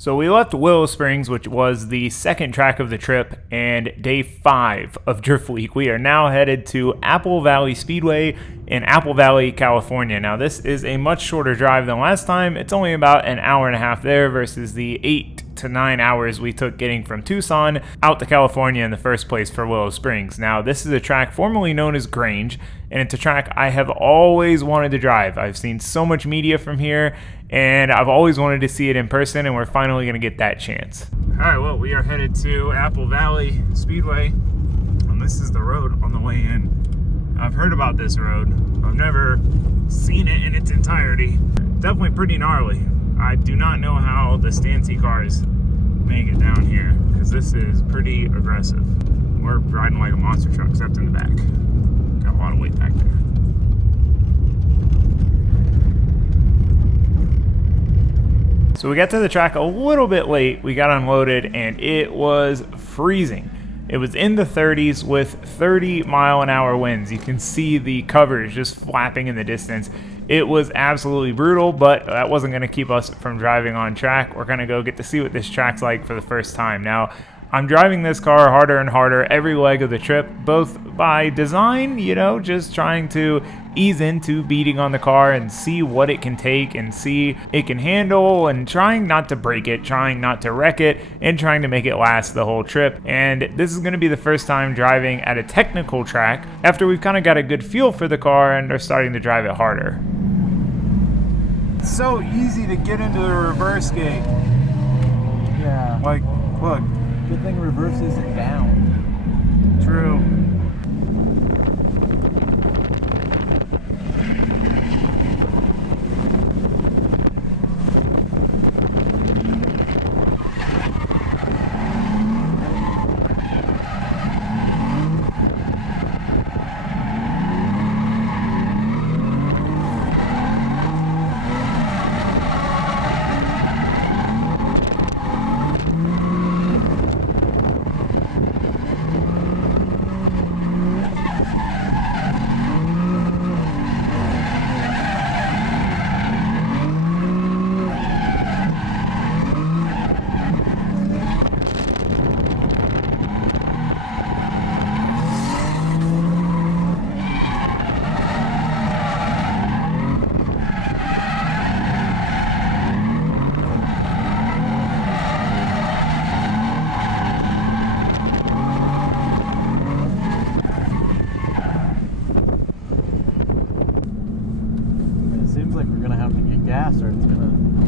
So we left Willow Springs, which was the second track of the trip, and day 5 of Drift Week. We are now headed to Apple Valley Speedway in Apple Valley, California. Now this is a much shorter drive than last time. It's only about an hour and a half there versus the 8 to 9 hours we took getting from Tucson out to California in the first place for Willow Springs. Now this is a track formerly known as Grange, and it's a track I have always wanted to drive. I've seen so much media from here, and I've always wanted to see it in person, and we're finally going to get that chance. All right, well, we are headed to Apple Valley Speedway, and this is the road on the way in. I've heard about this road. I've never seen it in its entirety. Definitely pretty gnarly. I do not know how the Stancy cars make it down here, because this is pretty aggressive. We're riding like a monster truck, except in the back. Got a lot of weight back there. So we got to the track a little bit late. We got unloaded and it was freezing. It was in the 30s with 30-mile-an-hour winds. You can see the covers just flapping in the distance. It was absolutely brutal, but that wasn't going to keep us from driving on track. We're going to go get to see what this track's like for the first time. Now, I'm driving this car harder and harder every leg of the trip, both by design, you know, just trying to ease into beating on the car and see what it can take and see it can handle, and trying not to break it, trying not to wreck it, and trying to make it last the whole trip. And this is going to be the first time driving at a technical track after we've kind of got a good feel for the car and are starting to drive it harder. It's so easy to get into the reverse gate. Yeah. Like, look. Good thing reverse isn't down. True.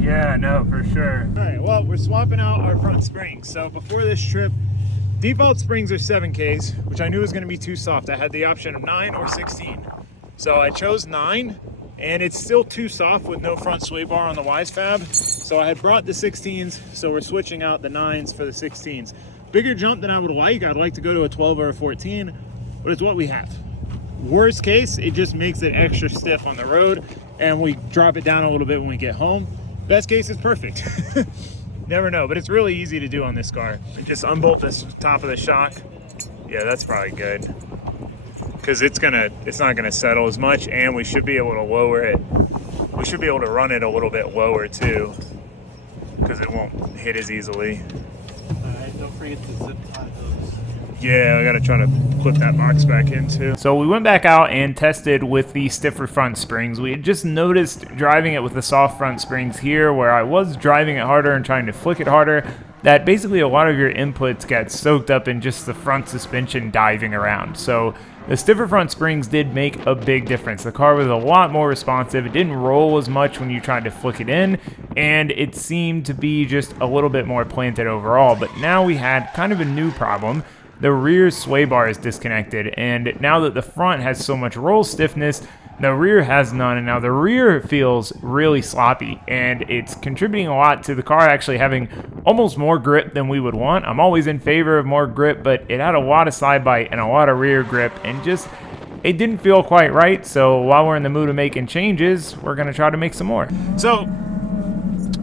Yeah, no, for sure. All right, well, we're swapping out our front springs. So before this trip, default springs are 7Ks, which I knew was going to be too soft. I had the option of 9 or 16. So I chose 9, and it's still too soft with no front sway bar on the Wisefab. So I had brought the 16s, so we're switching out the 9s for the 16s. Bigger jump than I would like. I'd like to go to a 12 or a 14, but it's what we have. Worst case, it just makes it extra stiff on the road, and we drop it down a little bit when we get home. Best case is perfect. Never know, but it's really easy to do on this car. Just unbolt this top of the shock. Yeah, that's probably good, because it's not gonna settle as much, and we should be able to lower it. We should be able to run it a little bit lower too, because it won't hit as easily. Alright, don't forget to zip tie those. Yeah, I gotta try to put that box back in too. So we went back out and tested with the stiffer front springs. We had just noticed driving it with the soft front springs here, where I was driving it harder and trying to flick it harder, that basically a lot of your inputs got soaked up in just the front suspension diving around. So the stiffer front springs did make a big difference. The car was a lot more responsive. It didn't roll as much when you tried to flick it in, and it seemed to be just a little bit more planted overall. But now we had kind of a new problem. The rear sway bar is disconnected, and now that the front has so much roll stiffness, the rear has none, and now the rear feels really sloppy, and it's contributing a lot to the car actually having almost more grip than we would want. I'm always in favor of more grip, but it had a lot of side bite and a lot of rear grip, and just, it didn't feel quite right. So while we're in the mood of making changes, we're going to try to make some more. So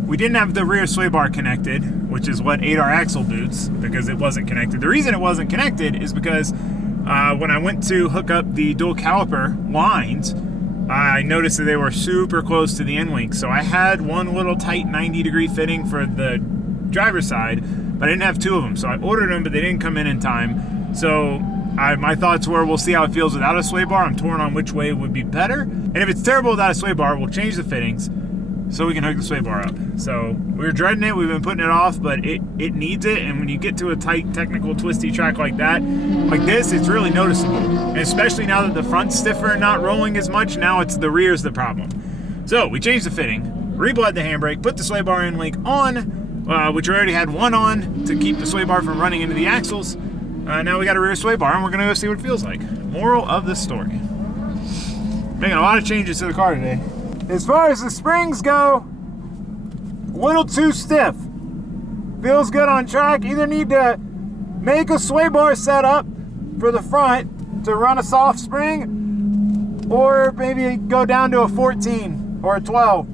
we didn't have the rear sway bar connected, which is what ate our axle boots, because it wasn't connected. The reason it wasn't connected is because when I went to hook up the dual caliper lines, I noticed that they were super close to the end link. So I had one little tight 90-degree fitting for the driver's side, but I didn't have 2 of them. So I ordered them, but they didn't come in time. So my thoughts were, we'll see how it feels without a sway bar. I'm torn on which way would be better. And if it's terrible without a sway bar, we'll change the fittings so we can hook the sway bar up. So we were dreading it. We've been putting it off, but it needs it. And when you get to a tight, technical, twisty track like that, like this, it's really noticeable. And especially now that the front's stiffer and not rolling as much, now it's the rear's the problem. So we changed the fitting, re-bled the handbrake, put the sway bar in link on, which we already had one on to keep the sway bar from running into the axles. Now we got a rear sway bar, and we're gonna go see what it feels like. Moral of the story. Making a lot of changes to the car today. As far as the springs go, a little too stiff. Feels good on track. Either need to make a sway bar setup for the front to run a soft spring, or maybe go down to a 14 or a 12.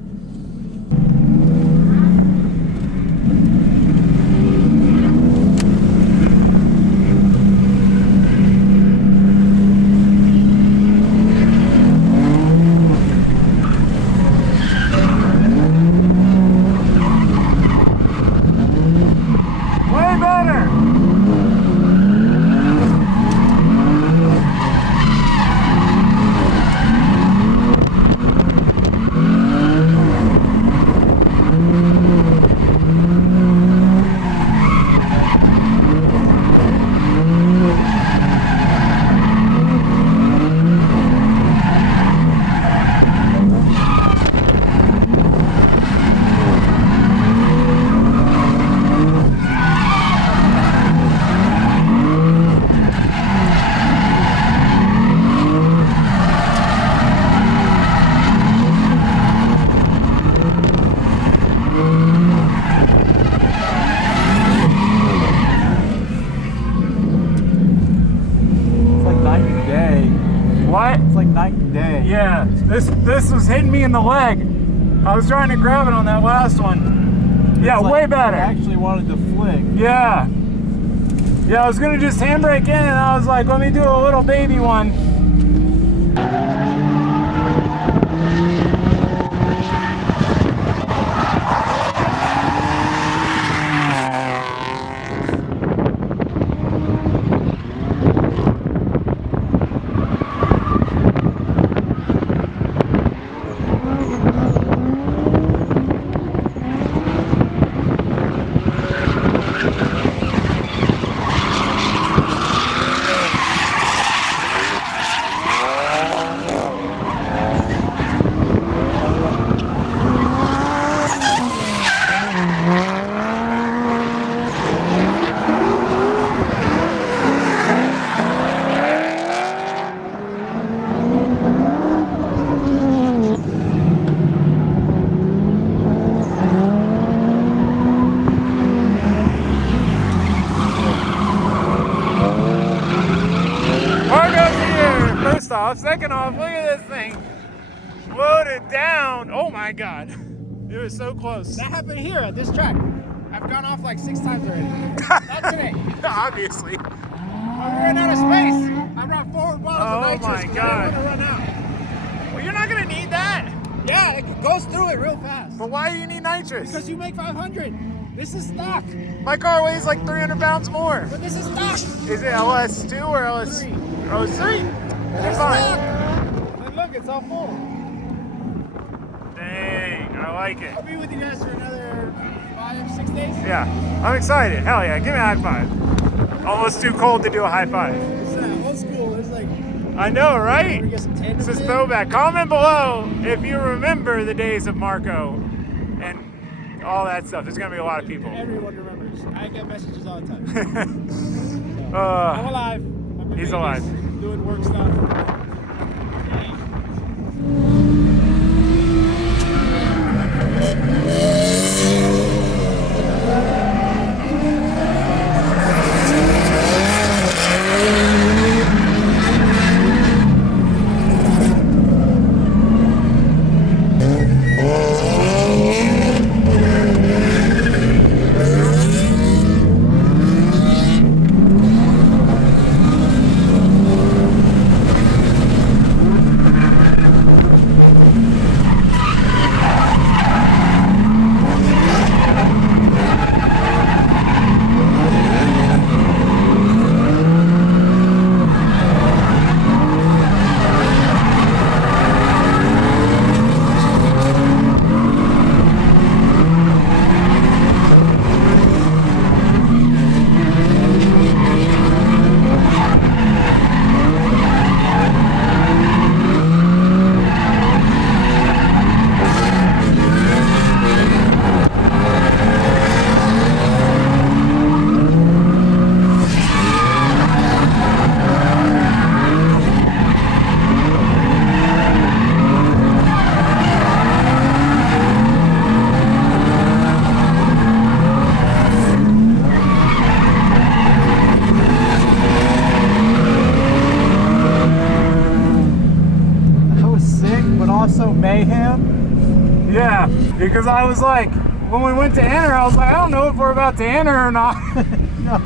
What? It's like night and day. Yeah, this was hitting me in the leg. I was trying to grab it on that last one. Yeah, It's like way better. I actually wanted to flick. Yeah. Yeah, I was gonna just handbrake in, and I was like, let me do a little baby one. Off. Second off, look at this thing loaded down. Oh my god, it was so close. That happened here at this track. I've gone off like 6 times already. Not today. Obviously. I ran out of space. I brought 4 bottles of nitrous. Oh my god. I don't want to run out. Well, you're not gonna need that. Yeah, it goes through it real fast. But why do you need nitrous? Because you make 500. This is stock. My car weighs like 300 pounds more. But this is stock. Is it LS2 or LS3? Oh, it's 3. It's fine. And look, it's all full. Dang, I like it. I'll be with you guys for another 5-6 days. Yeah, I'm excited. Hell yeah, give me a high five. Almost too cold to do a high five. It's old school. It's like, I know, right? we get some Tandem. This is throwback. Comment below if you remember the days of Marco and all that stuff. There's gonna be a lot of people. Everyone remembers. I get messages all the time. So, uh, I'm alive. I'm in he's Vegas, alive. Doing work stuff. man? Yeah, because I was like, when we went to enter, I was like, I don't know if we're about to enter or not. No.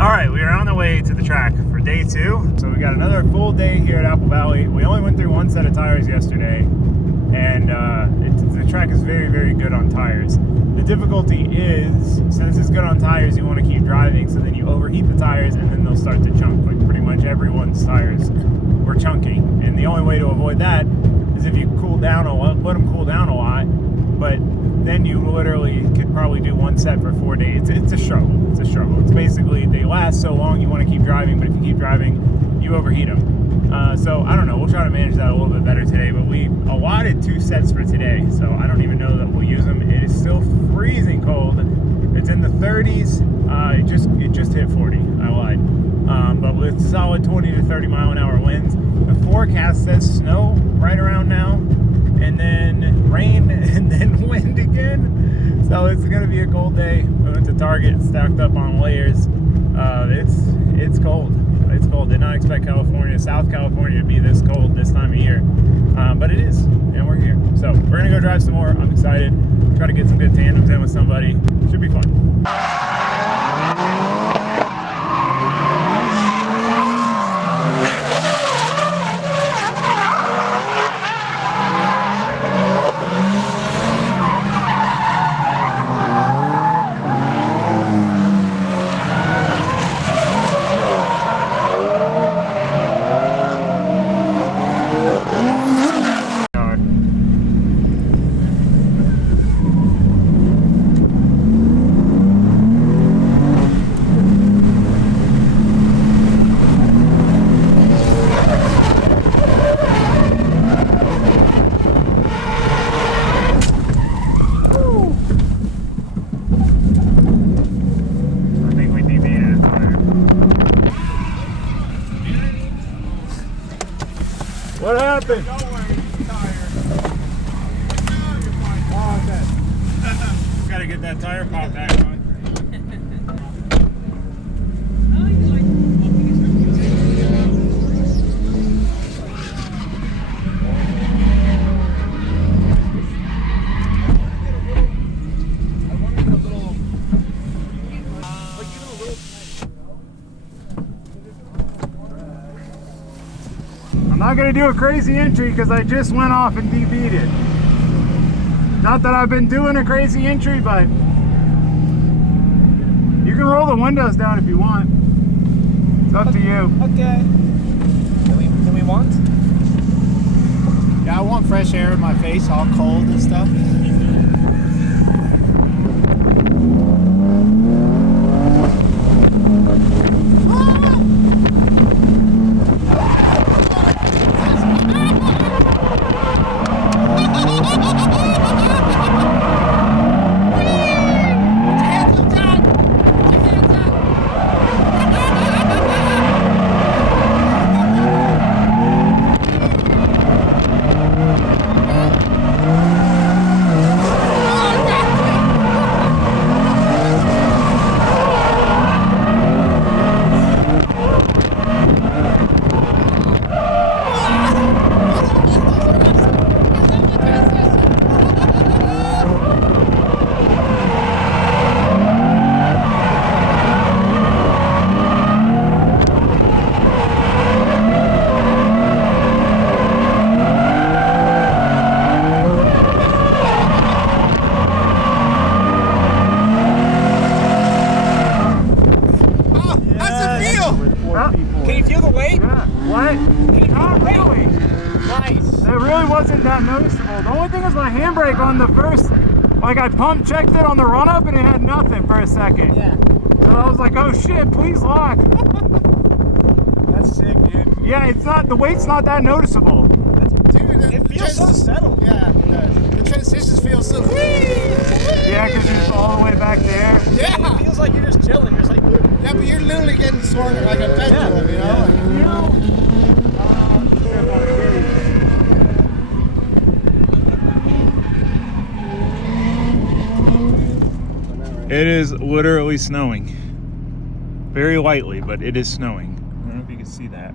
All right, we are on the way to the track for day 2. So we got another full day here at Apple Valley. We only went through one set of tires yesterday, and the track is very, very good on tires. The difficulty is, since it's good on tires, you want to keep driving, so then you overheat the tires and then they'll start to chunk. Like pretty much everyone's tires were chunky, and the only way to avoid that is if you cool down a lot, let them cool down a lot, but then you literally could probably do one set for 4 days. It's a struggle. It's a struggle. It's basically, they last so long, you want to keep driving, but if you keep driving, you overheat them. So I don't know, we'll try to manage that a little bit better today, but we allotted 2 sets for today, so I don't even know that we'll use them. It is still freezing cold. It's in the 30s. It just hit 40. I lied. But with solid 20 to 30 mile an hour winds, the forecast says snow right around now, and then rain, and then wind again. So it's gonna be a cold day. We went to Target, stacked up on layers. It's cold. It's cold. Did not expect South California to be this cold this time of year, but it is, and we're here. So we're gonna go drive some more. I'm excited. Try to get some good tandems in with somebody. Should be fun. What happened? Don't worry, he's tired. Gotta get that tire pop back on. I'm not gonna do a crazy entry because I just went off and DB'd it. Not that I've been doing a crazy entry, but you can roll the windows down if you want. It's up to you. Okay. Can we want? Yeah, I want fresh air in my face, all cold and stuff. Wasn't that noticeable. The only thing is my handbrake on the first, like I pump checked it on the run up and it had nothing for a second. Yeah. So I was like, oh shit, please lock. That's sick, dude. Yeah, it's not, the weight's not that noticeable. Dude, it feels so settled. Yeah, it does. The transitions feel so Yeah, because you're just all the way back there. Yeah. It feels like you're just chilling. You're just like, yeah, but you're literally getting swung like a pendulum, you know? It is literally snowing. Very lightly, but it is snowing. I don't know if you can see that.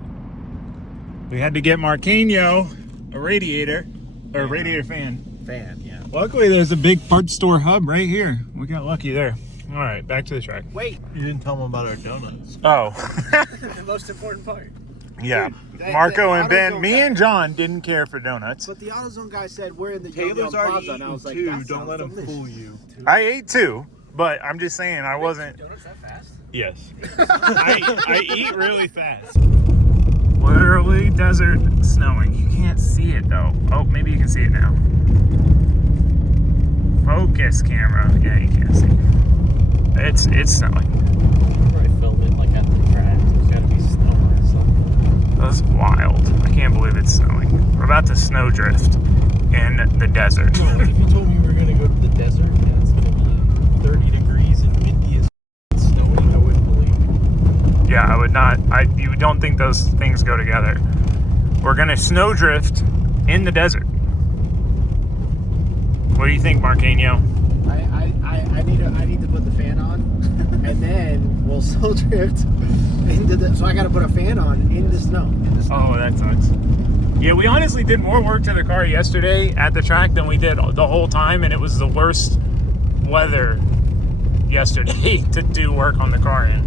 We had to get Marquinho a radiator, or a radiator fan. Yeah. Luckily, there's a big parts store hub right here. We got lucky there. All right, back to the track. Wait, You didn't tell them about our donuts. Oh, the most important part. yeah. That- Marco that and Ben, AutoZone me guy- and John didn't care for donuts. But the AutoZone guy said we're in the Taylor's Yo-Yo already Plaza, and I eaten was like, two. that Don't let him sounds fool delicious. you. I ate two, but I'm just saying I wasn't. Donuts that fast? Yes. I eat really fast. Literally desert snowing. You can't see it though. Oh, maybe you can see it now. Focus camera. Yeah, you can't see. It's snowing. Probably film it like at the track. There's gotta be snow or something. That's wild. I can't believe it's snowing. We're about to snow drift in the desert. What if you told me we were gonna go to the desert and it's gonna be 30 degrees and windy as snowing? I wouldn't believe it. Yeah, I would not. You don't think those things go together. We're gonna snow drift in the desert. What do you think, Marquinho? I need to put the fan on, and then we'll slow drift into the. So I got to put a fan on in the snow. Oh, that sucks. Yeah, we honestly did more work to the car yesterday at the track than we did the whole time, and it was the worst weather yesterday to do work on the car in.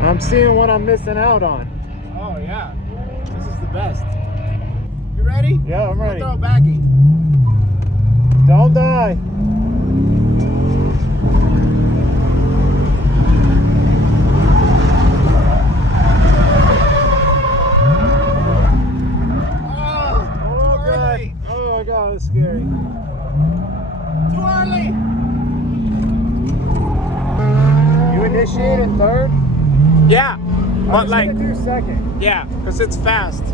I'm seeing what I'm missing out on. Oh yeah, this is the best. You ready? Yeah, I'm ready. I'll throw it backy. Don't die. Oh, too early. Oh my god, that's scary. Too early. You initiated third? Yeah, but like, do second. yeah, because it's fast.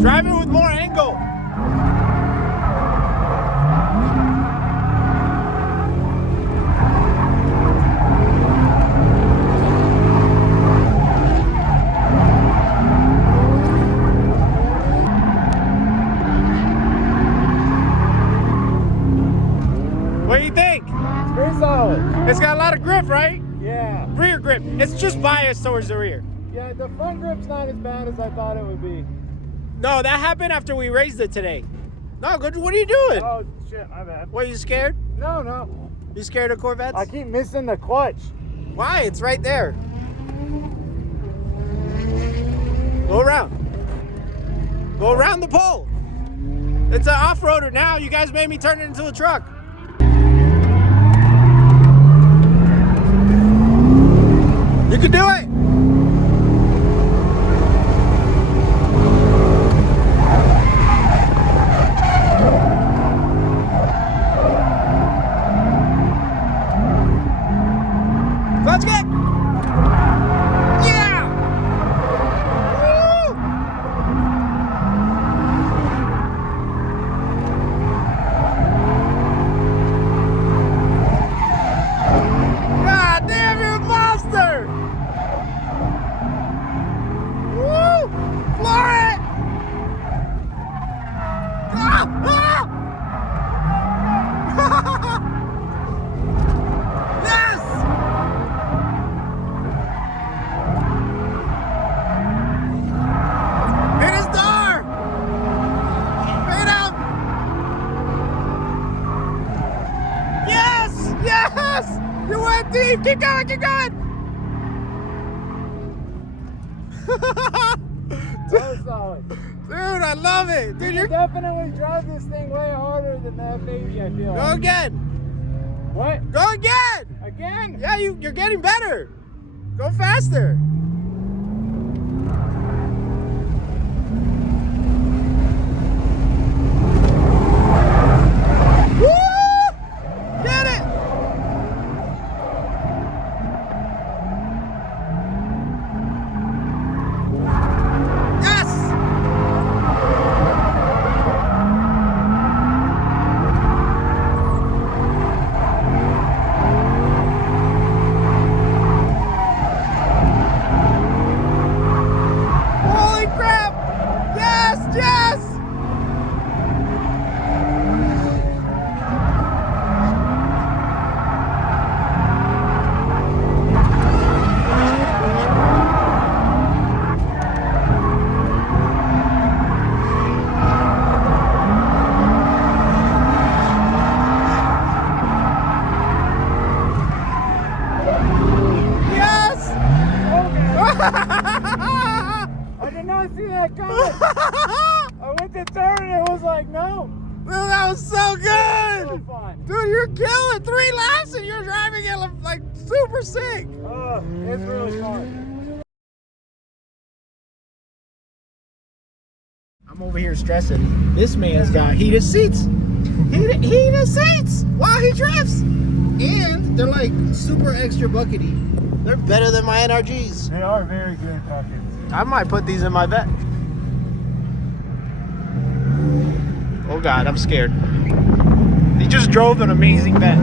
Drive it with more angle. What do you think? It's pretty solid. It's got a lot of grip, right? Yeah. Rear grip. It's just biased towards the rear. Yeah, the front grip's not as bad as I thought it would be. No, that happened after we raised it today. No, good. What are you doing? Oh shit, my bad. What, you scared? No. You scared of Corvettes? I keep missing the clutch. Why? It's right there. Go around. Go around the pole. It's an off-roader now. You guys made me turn it into a truck. You can do it. Let's get. Yeah. Woo! God damn, you're a monster! Woo! Floor it! Ah! Ah! Yes! Hit his door! Hit him! Yes! Yes! You went deep! Keep going! Keep going! So solid. Dude, I love it! Dude, You you're... definitely drive this thing way harder than the F80, I feel Go like. again! What? Go again! Again? Yeah, you're getting better! Go faster! Woo! Get it! Yes! Holy crap! Yes! Yes! Yes! I did not see that coming. I went to turn and it was like, no. Dude, that was so So good! fun. Dude, you're killing 3 laps and you're driving it like super sick! Oh, it's really fun. I'm over here stressing. This man's got heated seats. Heated seats while he drifts. And they're like super extra buckety. They're better than my NRGs. They are very good pockets. I might put these in my vet. Oh God, I'm scared. He just drove an amazing vet.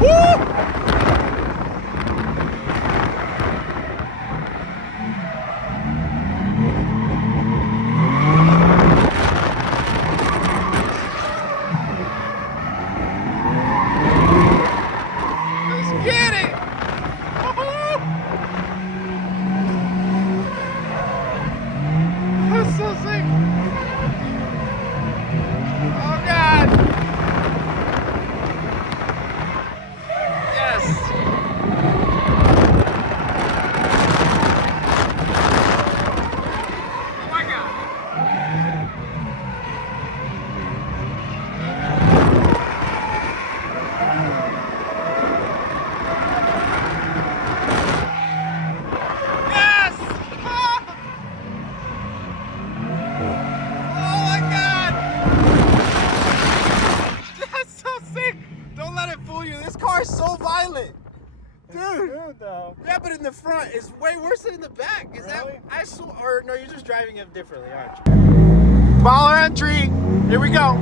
Woo! Let's get it! That's so sick! Oh God! Yes! Oh my God! Yes! Ah! Oh my God! That's so sick! Don't let it fool you. This car is so violent. Dude. Good though. Yeah, but in the front, it's way worse than in the back. Is Really? that? I swear, or no, you're just driving it differently, aren't you? Baller entry. Here we go.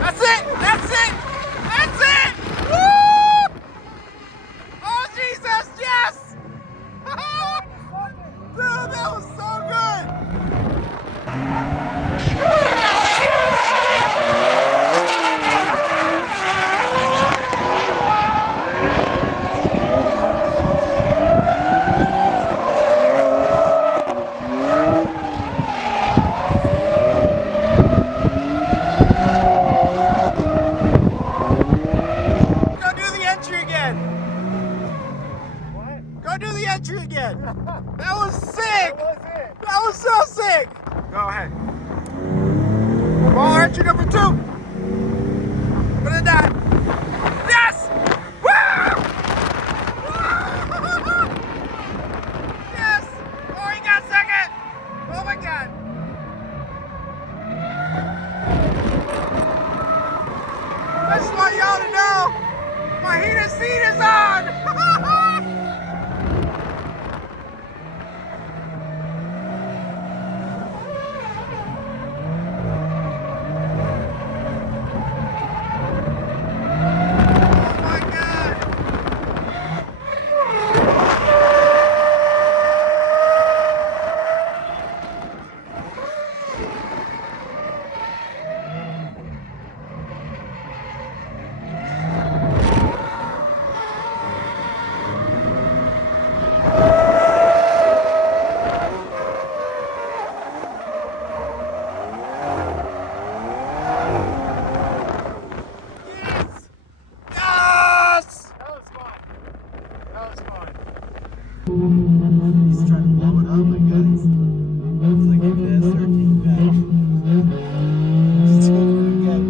That's it. That's it. That's it. Woo! Oh Jesus, yes! Dude, that was so good. Entry number 2. Put it down. Yes! Woo! Yes! Oh, he got second! Oh my God! I just want y'all to know my heated seat is on! He's trying to blow it up, I guess. It's like a F13 pack. He's taking it again.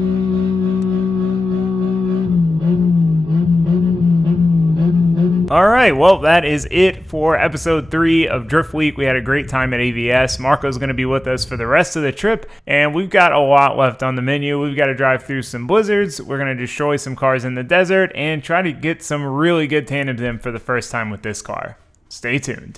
All right, well, that is it for episode 3 of Drift Week. We had a great time at AVS. Marco's going to be with us for the rest of the trip, and we've got a lot left on the menu. We've got to drive through some blizzards. We're going to destroy some cars in the desert and try to get some really good tandems in for the first time with this car. Stay tuned.